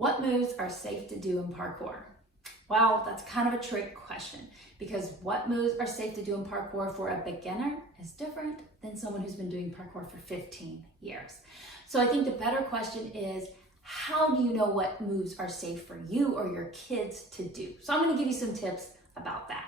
What moves are safe to do in parkour? Well, that's kind of a trick question because what moves are safe to do in parkour for a beginner is different than someone who's been doing parkour for 15 years. So I think the better question is, how do you know what moves are safe for you or your kids to do? So I'm going to give you some tips about that.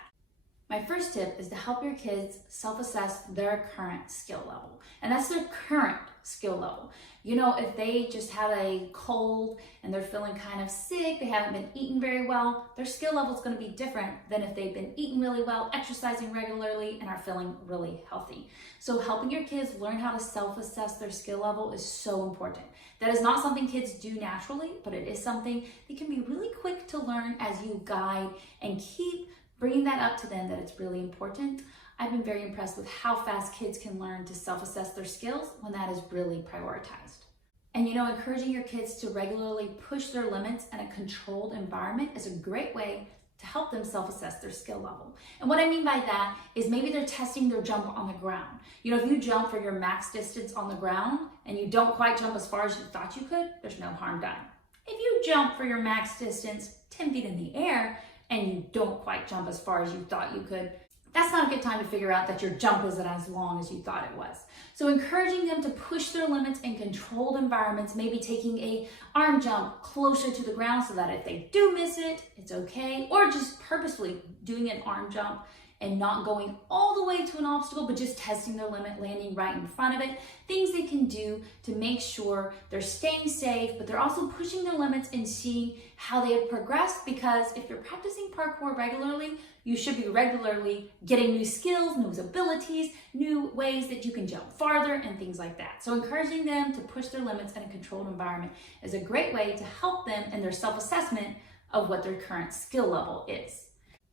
My first tip is to help your kids self-assess their current skill level. And that's their current skill level. You know, if they just had a cold and they're feeling kind of sick, they haven't been eating very well, their skill level is going to be different than if they've been eating really well, exercising regularly, and are feeling really healthy. So helping your kids learn how to self-assess their skill level is so important. That is not something kids do naturally, but it is something they can be really quick to learn as you guide and keep bringing that up to them that it's really important. I've been very impressed with how fast kids can learn to self-assess their skills when that is really prioritized. And you know, encouraging your kids to regularly push their limits in a controlled environment is a great way to help them self-assess their skill level. And what I mean by that is maybe they're testing their jump on the ground. You know, if you jump for your max distance on the ground and you don't quite jump as far as you thought you could, there's no harm done. If you jump for your max distance 10 feet in the air and you don't quite jump as far as you thought you could, that's not a good time to figure out that your jump wasn't as long as you thought it was. So encouraging them to push their limits in controlled environments, maybe taking a arm jump closer to the ground so that if they do miss it, it's okay, or just purposefully doing an arm jump and not going all the way to an obstacle, but just testing their limit, landing right in front of it. Things they can do to make sure they're staying safe, but they're also pushing their limits and seeing how they have progressed, because if you're practicing parkour regularly, you should be regularly getting new skills, new abilities, new ways that you can jump farther and things like that. So encouraging them to push their limits in a controlled environment is a great way to help them in their self-assessment of what their current skill level is.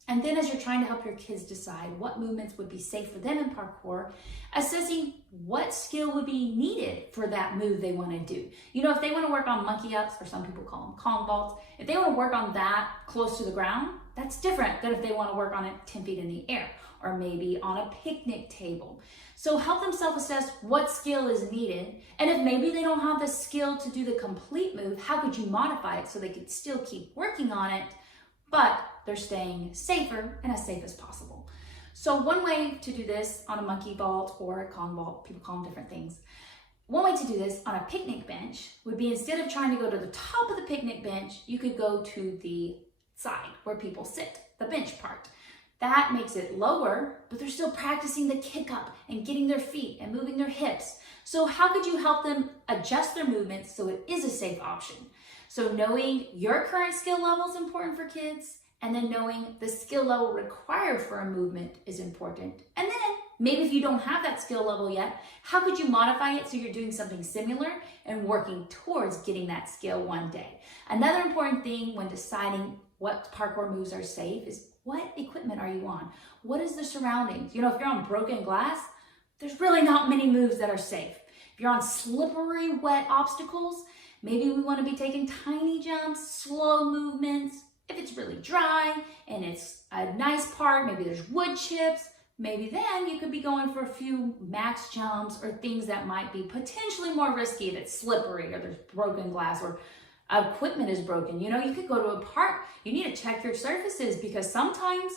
And then as you're trying to help your kids decide what movements would be safe for them in parkour, assessing what skill would be needed for that move they want to do. You know, if they want to work on monkey ups, or some people call them Kong vaults, if they want to work on that close to the ground, that's different than if they want to work on it 10 feet in the air, or maybe on a picnic table. So help them self-assess what skill is needed. And if maybe they don't have the skill to do the complete move, how could you modify it so they could still keep working on it, but they're staying safer and as safe as possible. So one way to do this on a monkey vault or a Kong vault, people call them different things. One way to do this on a picnic bench would be, instead of trying to go to the top of the picnic bench, you could go to the side where people sit, the bench part. That makes it lower, but they're still practicing the kick up and getting their feet and moving their hips. So how could you help them adjust their movements so it is a safe option? So knowing your current skill level is important for kids, and then knowing the skill level required for a movement is important. And then maybe if you don't have that skill level yet, how could you modify it so you're doing something similar and working towards getting that skill one day? Another important thing when deciding what parkour moves are safe is, what equipment are you on? What is the surroundings? You know, if you're on broken glass, there's really not many moves that are safe. If you're on slippery, wet obstacles, maybe we want to be taking tiny jumps, slow movements. If it's really dry and it's a nice part, maybe there's wood chips, maybe then you could be going for a few max jumps or things that might be potentially more risky if it's slippery or there's broken glass or equipment is broken. You know, you could go to a park, you need to check your surfaces, because sometimes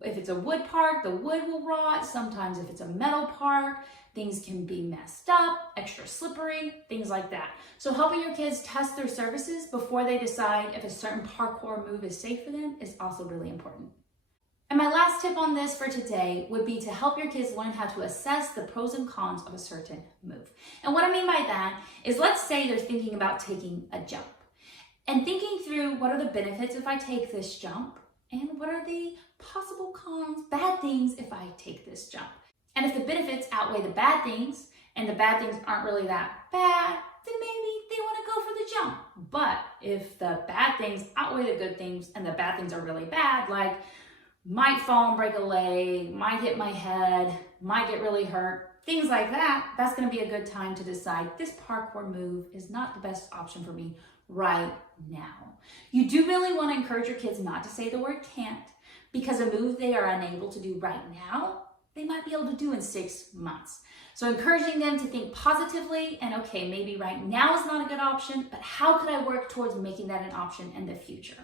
if it's a wood park, the wood will rot. Sometimes if it's a metal park, things can be messed up, extra slippery, things like that. So helping your kids test their surfaces before they decide if a certain parkour move is safe for them is also really important. And my last tip on this for today would be to help your kids learn how to assess the pros and cons of a certain move. And what I mean by that is, let's say they're thinking about taking a jump and thinking through, what are the benefits if I take this jump? And what are the possible cons, bad things, if I take this jump? And if the benefits outweigh the bad things, and the bad things aren't really that bad, then maybe they want to go for the jump. But if the bad things outweigh the good things, and the bad things are really bad, like might fall and break a leg, might hit my head, might get really hurt, things like that, that's going to be a good time to decide this parkour move is not the best option for me right now. You do really want to encourage your kids not to say the word can't, because a move they are unable to do right now, they might be able to do in 6 months. So encouraging them to think positively and okay, maybe right now is not a good option, but how could I work towards making that an option in the future?